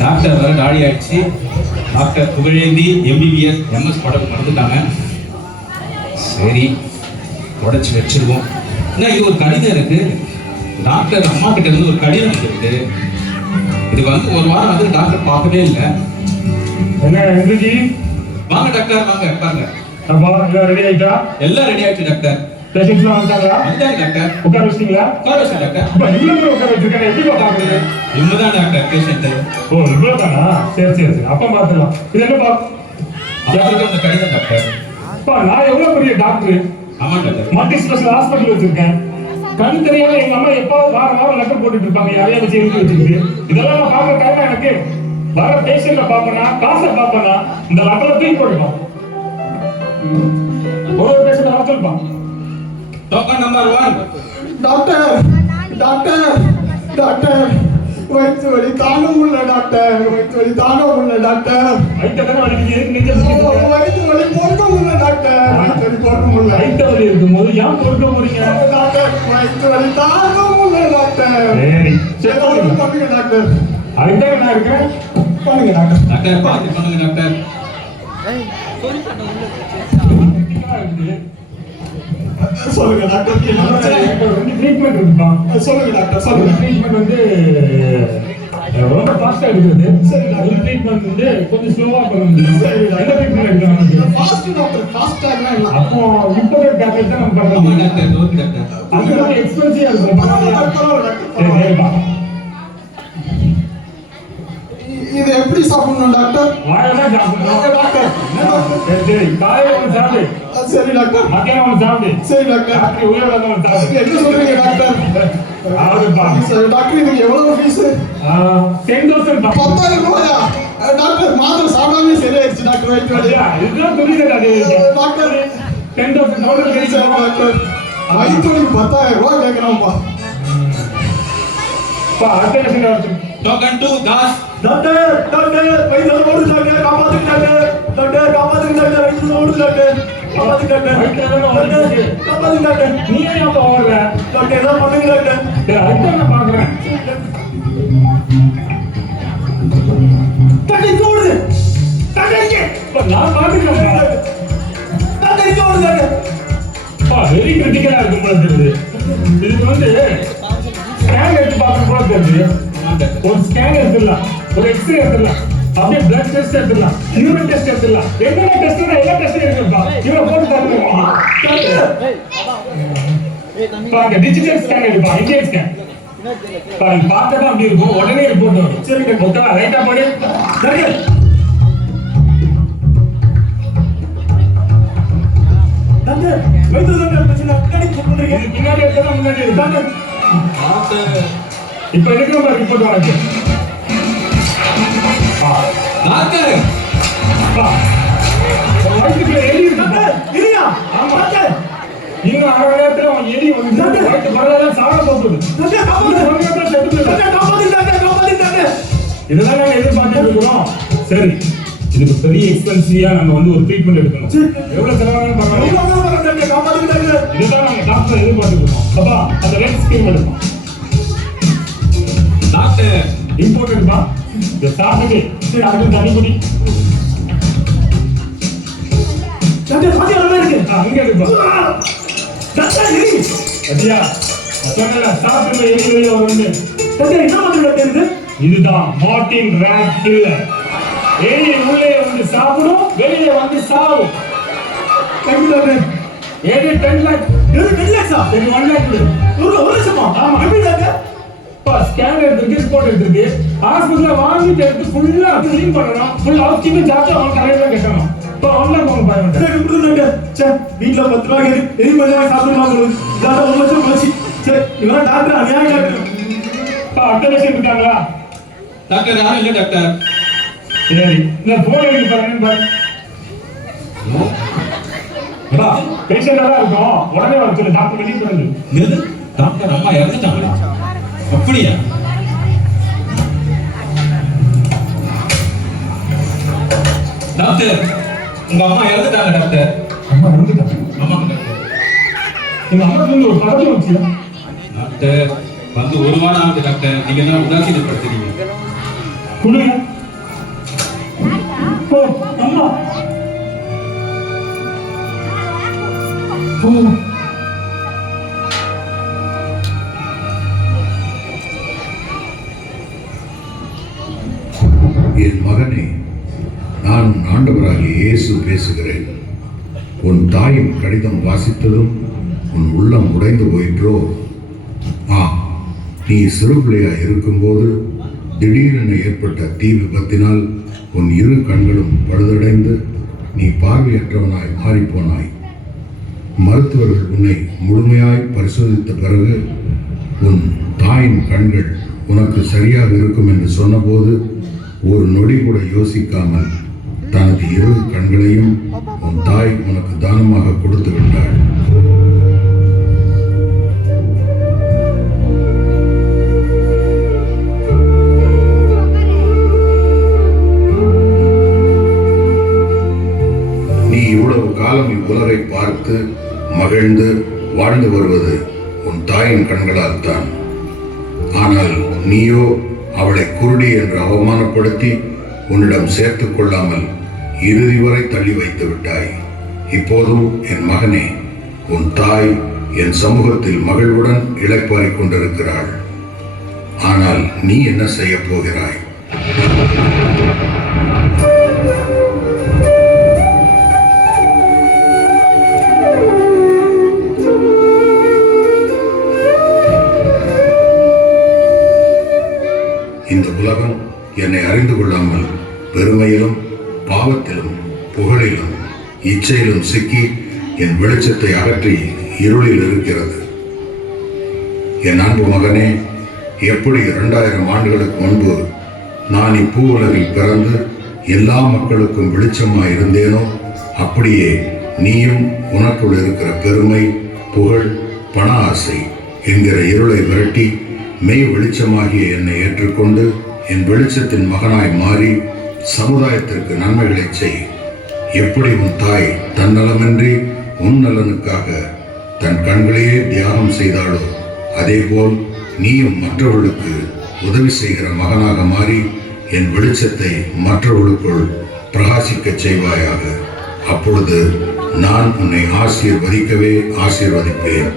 Doctor வர காடி ஆயிடுச்சு. டாக்டர் புகழேந்தி எம்பிபிஎஸ் எம்எஸ் படம் மறந்துட்டாங்க. சரி உடச்சி வச்சிருவோம். இது ஒரு கடிதம் இருக்கு. டாக்டர் அம்மா கிட்ட இருந்து ஒரு கடிதம் இருக்கு. இது வந்து ஒரு வாரம் வந்து டாக்டர் பார்க்கவே இல்லை. என்ன எந்திரிச்சி வாங்க டாக்டர் வாங்க பாருங்க. எல்லாம் ரெடி ஆயிட்டா? எல்லாம் ரெடி ஆயிடுச்சு டாக்டர். பேஷண்ட்ஸ்லாம் வந்தாங்களா? வந்தாங்க டாக்டர். உட்கார வச்சிட்டீங்களா? உட்கார வச்சு டாக்டர். இவ்வளவு உட்கார வச்சிருக்கேன், எப்படி பாக்குறது? இவங்கதான் டாக்டர் பேஷண்ட். ஓ இவ்வளவு தானா? சரி சரி சரி, அப்ப பாத்துக்கலாம். இது என்னப்பா? யாருக்கு அந்த கடிதம் டாக்டர்? நான் எவ்வளவு பெரிய டாக்டர். ஆமா டாக்டர். மல்டி ஸ்பெஷல் ஹாஸ்பிட்டல் வச்சிருக்கேன். கண் தெரியாம எங்க அம்மா எப்பாவது வாரம் லெட்டர் போட்டுட்டு இருப்பாங்க, யாரையா வச்சு எழுதி வச்சிருக்கு. இதெல்லாம் நான் பாக்குற டைம் எனக்கு வர பேஷண்ட பாப்பனா காசை பாப்பனா இந்த லெட்டரை தூக்கி போட்டுப்பான். ஒரு பேஷண்ட் வர சொல்லுப்பான். Token number 1. Doctor doctor doctor வயிற்று வலி தாங்க முடியல டாக்டர். வயிற்று வலி தாங்க முடியல டாக்டர். வயிற்று வலி பொறுக்க முடியல டாக்டர். வயிற்று வலி பொறுக்க முடியல. வயிற்று வலி இருக்கும்போது ஏன் பொறுக்க போறீங்க டாக்டர்? வயிற்று வலி தாங்க முடியல டாக்டர். சரி பண்ணுங்க டாக்டர். அதுதான் நான் இருக்கேன். பண்ணுங்க டாக்டர். டாக்டர் பார்த்து பண்ணுங்க டாக்டர். சொல்லுங்க டாக்டர். ட்ரீட்மெண்ட் இருக்குப்பா. சொல்லுங்க டாக்டர். சொல்லுங்க. ட்ரீட்மெண்ட் வந்து ரொம்ப ஃபாஸ்டா எடுக்கிறது. சரி டாக்டர். ட்ரீட்மெண்ட் வந்து கொஞ்சம் ஸ்லோவா பண்ணுங்க. சரி என்ன ட்ரீட்மெண்ட் எடுக்கணும்? Fast doctor. ஃபாஸ்டா என்ன? அப்போ இம்போர்ட்டட் டேப்லெட் தான் நம்ம ஆமா பண்றோம். டாக்டர். Okay doctor. அது ரொம்ப எக்ஸ்பென்சிவா இருக்கும். சரி சரிப்பா. இது எப்படி சாப்பிடணும் டாக்டர்? வாயெல்லாம் சாப்பிடணும் டாக்டர். சரி சரி. காலையில ஒன்று சாப்பிடு, சரி டாக்டர். மத்தியானம் ஒன்று சாப்பிடு, சரி டாக்டர். ராத்திரி உயர்வு ஒன்று சாப்பிடு. என்ன சொல்றீங்க டாக்டர்? ஆகுதுப்பா. சரி டாக்டர், இதுக்கு எவ்வளவு ஃபீஸ்? 10,000 பா. 10,000 ரூபாயா? டாக்டர் மாத்திரை சாப்பிடாம சரியாயிருச்சு டாக்டர். வயிற்று வலி. இதுதான் புரியுது டாக்டர் 10,000 சரி டாக்டர். வயிற்று வலிக்கு 10,000 ரூபாய் கேட்கறான்ப்பா. அடுத்த பேஷண்ட் வரட்டும். டோக்கன் 2 தாஸ். டாக்டர் டாக்டர் வயிற்று வலி ஓடுது டாக்டர். காப்பாத்துங்க டாக்டர். டாக்டர் காப்பாத்துங்க டாக்டர். வயிற்று வலி ஓடுது டாக்டர். காப்பாத்துங்க டாக்டர். டாக்டர் காப்பாத்துங்க டாக்டர். நீ ஏன் அப்ப ஓடுற? டாக்டர் என்ன பண்ணுங்க டாக்டர்? அதுதான் நான் பாக்குறேன். டாக்டர் இங்க ஓடுது. டாக்டர் இங்க. நான் பாத்துக்கிறேன். டாக்டர் இங்க ஓடுது டாக்டர். வெரி கிரிட்டிக்கலா இருக்கும் போல தெரியுது. இதுக்கு வந்து ஸ்கேன் எடுத்து பார்க்க போல தெரியுது. ஒரு ஸ்கேன் எடுத்துடலாம், ஒரு எக்ஸ்ரே எடுத்துடலாம், அப்படியே பிளட் டெஸ்ட் எடுத்துடலாம், யூரின் டெஸ்ட் எடுத்துடலாம். என்னென்ன டெஸ்ட்னா எல்லா டெஸ்டும் இருக்குப்பா. இவரை போட்டு பாருங்க. பாருங்க டிஜிட்டல் ஸ்கேன் எடுப்பா, இந்தியன் ஸ்கேன். பாருங்க பார்த்தா அப்படி இருக்கும், உடனே ரிப்போர்ட் வரும். சரி ஓகேவா? ரைட்டா போடு. சரி டாக்டர் வயிற்று டாக்டர் பிரச்சனை கடிச்சு சொல்றீங்க. இது பின்னாடி எடுத்தா முன்னாடி டாக்டர். டாக்டர் இப்ப எடுக்கிற மாதிரி ரிப்போர்ட் வராது. டாக்டர் வயிற்றுக்குள்ள எலி இருக்கு. எலியா? ஆமா டாக்டர். இன்னும் அரை மணி நேரத்துல அவன் எலி வந்து வயிற்று பரவாயில்ல சாக போகுது. டாக்டர் காப்பாத்து. டாக்டர் காப்பாத்து டாக்டர். காப்பாத்து டாக்டர். இதெல்லாம் நாங்க எதிர்பார்த்துட்டு இருக்கிறோம். சரி இதுக்கு பெரிய எக்ஸ்பென்சிவா நம்ம வந்து ஒரு ட்ரீட்மெண்ட் எடுக்கணும். எவ்வளவு செலவாகும் பரவாயில்ல. காப்பாத்து டாக்டர். இதுதான் நாங்க டாக்டர் எதிர்பார்த்துட்டு இருக்கோம். அப்பா அந்த ரெட் ஸ்கீம் எடுப்போம். டாக்டர் இம்பார்ட்டன்ட் பா. இந்த சாப்பிட்டு சரி அது தண்ணி குடி. டாக்டர் பாதி அளவு இருக்கு. அங்க இருக்கு பா. டாக்டர் எலி. அடியா சொன்னல சாப்பிட்டு எலி வெளிய வருது. டாக்டர் என்ன மாதிரி தெரியுது? இதுதான் மார்டின் ராட் கில்லர். எலி உள்ளே வந்து சாப்பிடும், வெளியே வந்து சாவும். டாக்டர் ஏது 10 lakh. இது 10 lakh ஆ? இது 1 lakh. ஒரு வருஷமா? ஆமா. எப்படி டாக்டர்? ஸ்கேன் எடுத்துருக்கு, ரிப்போர்ட் எடுத்துருக்கு, ஹாஸ்பிட்டல்ல வாங்கிட்டு எடுத்து ஃபுல்லா க்ளீன் பண்ணணும். ஃபுல் ஹவுஸ் கீப்பிங் சார்ஜ் அவங்க கரெக்ட்டா கட்டணும். இப்போ ஆன்லைன் போங்க பாருங்க. சரி விட்டுருங்க. சே வீட்ல 10 ரூபாய் கேரி எரி மஞ்சமா சாப்பிடுவாங்க. இதால 1 லட்சம் போச்சு. சரி இவரா டாக்டர் அநியாயம் டாக்டர். அடுத்த பேஷண்ட் இருக்காங்களா? டாக்டர் யாரும் இல்ல டாக்டர். சரி இந்த போன் எடுத்து பாருங்க பாரு. பா பேஷண்ட் எல்லாம் இருக்கும், உடனே வர சொல்லு. டாக்டர் வெளியே போறது. எது? டாக்டர் அம்மா இறந்துட்டாங்களா? அப்படியா? டாக்டர் உங்க அம்மா இறந்துட்டாங்க டாக்டர். அம்மா இறந்துட்டாங்க. ஆமாங்க டாக்டர். எங்க அம்மாக்கு வந்து ஒரு பதவி வச்சு டாக்டர் வந்து ஒரு வாரம் ஆகுது டாக்டர், நீங்க என்ன உதாசீனப்படுத்துறீங்க? கொடுங்க. ஓ அம்மா. ஓ என் மகனே, நான் உன் ஆண்டவராகிய இயேசு பேசுகிறேன். உன் தாயின் கடிதம் வாசித்ததும் உன் உள்ளம் உடைந்து போயிற்றோ? நீ சிறுபிள்ளையா இருக்கும்போது திடீரென ஏற்பட்ட தீ விபத்தினால் உன் இரு கண்களும் பழுதடைந்து நீ பார்வையற்றவனாய் மாறிப்போனாய். மருத்துவர்கள் உன்னை முழுமையாய் பரிசோதித்த பிறகு உன் தாயின் கண்கள் உனக்கு சரியாக இருக்கும் என்று சொன்னபோது ஒரு நொடி கூட யோசிக்காமல் தனது இரு கண்களையும் உன் தாய் உனக்கு தானமாக கொடுத்து விட்டாள். நீ இவ்வளவு காலம் இவ்வுலகை பார்த்து மகிழ்ந்து வாழ்ந்து வருவது உன் தாயின் கண்களால் தான். ஆனால் நீயோ அவளை குருடி என்று அவமானப்படுத்தி உன்னிடம் சேர்த்துக் கொள்ளாமல் இறுதி வரை தள்ளி வைத்து விட்டாய். இப்போதும் என் மகனே, உன் தாய் என் சமூகத்தில் மகிழ்வுடன் இளைப்பாறிக் கொண்டிருக்கிறாள். ஆனால் நீ என்ன செய்ய போகிறாய்? இந்த உலகம் என்னை அறிந்து கொள்ளாமல் பெருமையிலும் பாவத்திலும் புகழிலும் இச்சையிலும் சிக்கி என் வெளிச்சத்தை அகற்றி இருளில் இருக்கிறது. என் அன்பு மகனே, எப்படி 2000 ஆண்டுகளுக்கு முன்பு நான் இப்பூ உலகில் பிறந்து எல்லா மக்களுக்கும் வெளிச்சமாய் இருந்தேனோ, அப்படியே நீயும் உனக்குள் இருக்கிற பெருமை, புகழ், பண ஆசை என்கிற இருளை விரட்டி மெய் வெளிச்சமாகிய என்னை ஏற்றுக்கொண்டு என் வெளிச்சத்தின் மகனாய் மாறி சமுதாயத்திற்கு நன்மைகளை செய். எப்படி உன் தாய் தன்னலமின்றி உன் நலனுக்காக தன் கண்களையே தியாகம் செய்தாளோ, அதேபோல் நீயும் மற்றவர்களுக்கு உதவி செய்கிற மகனாக மாறி என் வெளிச்சத்தை மற்றவர்களுக்குள் பிரகாசிக்கச் செய்வாயாக. அப்பொழுது நான் உன்னை ஆசீர்வதிக்கவே ஆசீர்வதிப்பேன்.